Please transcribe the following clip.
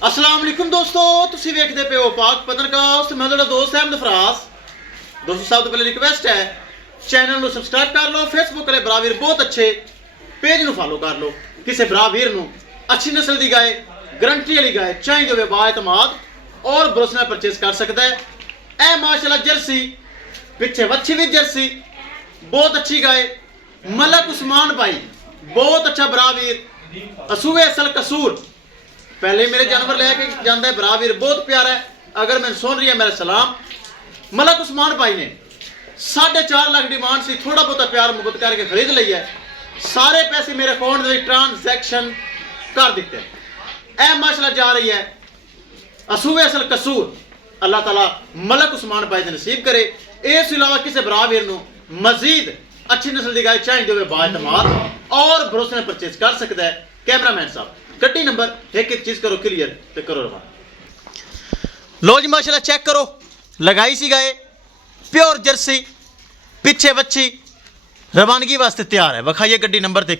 अस्सलाम वालेकुम दोस्तों, तुसी वेखदे पे हो पाक पत्रकास्ट। मैं तुहाडा दोस्त अहमद फराज। दोस्तों सब तो पहले रिक्वेस्ट है, चैनल को सबसक्राइब कर लो। फेसबुक वाले बरावीर बहुत अच्छे पेज को फॉलो कर लो। किसी बरावीर को अच्छी नस्ल की गाय, गारंटी वाली गाय चाहिए हो बाएतमाद और भरोसे नाल परचेज कर सकता है। ए माशाल्लाह जर्सी, पिछे वच्छी भी जर्सी, बहुत अच्छी गाय। मलक उस्मान भाई बहुत अच्छा बरावीर, असूए असल कसूर पहले मेरे जानवर लेके जाता है। बरावीर बहुत प्यारा है। अगर मैं सुन रही है मेरा सलाम। मलक उस्मान भाई ने 4.5 लाख डिमांड सी, थोड़ा बहुत प्यार मुहब्बत करके खरीद ली है। सारे पैसे मेरे अकाउंट में ट्रांजैक्शन कर दिते। ए माशाल्लाह जा रही है असूए असल कसूर। अल्लाह ताला मलक उस्मान भाई ने नसीब करे। इस अलावा किसी बरावीर को मजीद अच्छी नस्ल की गाय चाहिए हो बाएतमाद और भरोसे में परचेज कर सकता है। कैमरामैन साहब गड्डी नंबर एक चीज करो क्लियर तो करो रवा। लो जी माशाल्लाह चेक करो, लगाई सी गाय प्योर जर्सी, पिछे बच्ची रवानगी वास्ते तैयार है। विखाइए गड्डी नंबर ते।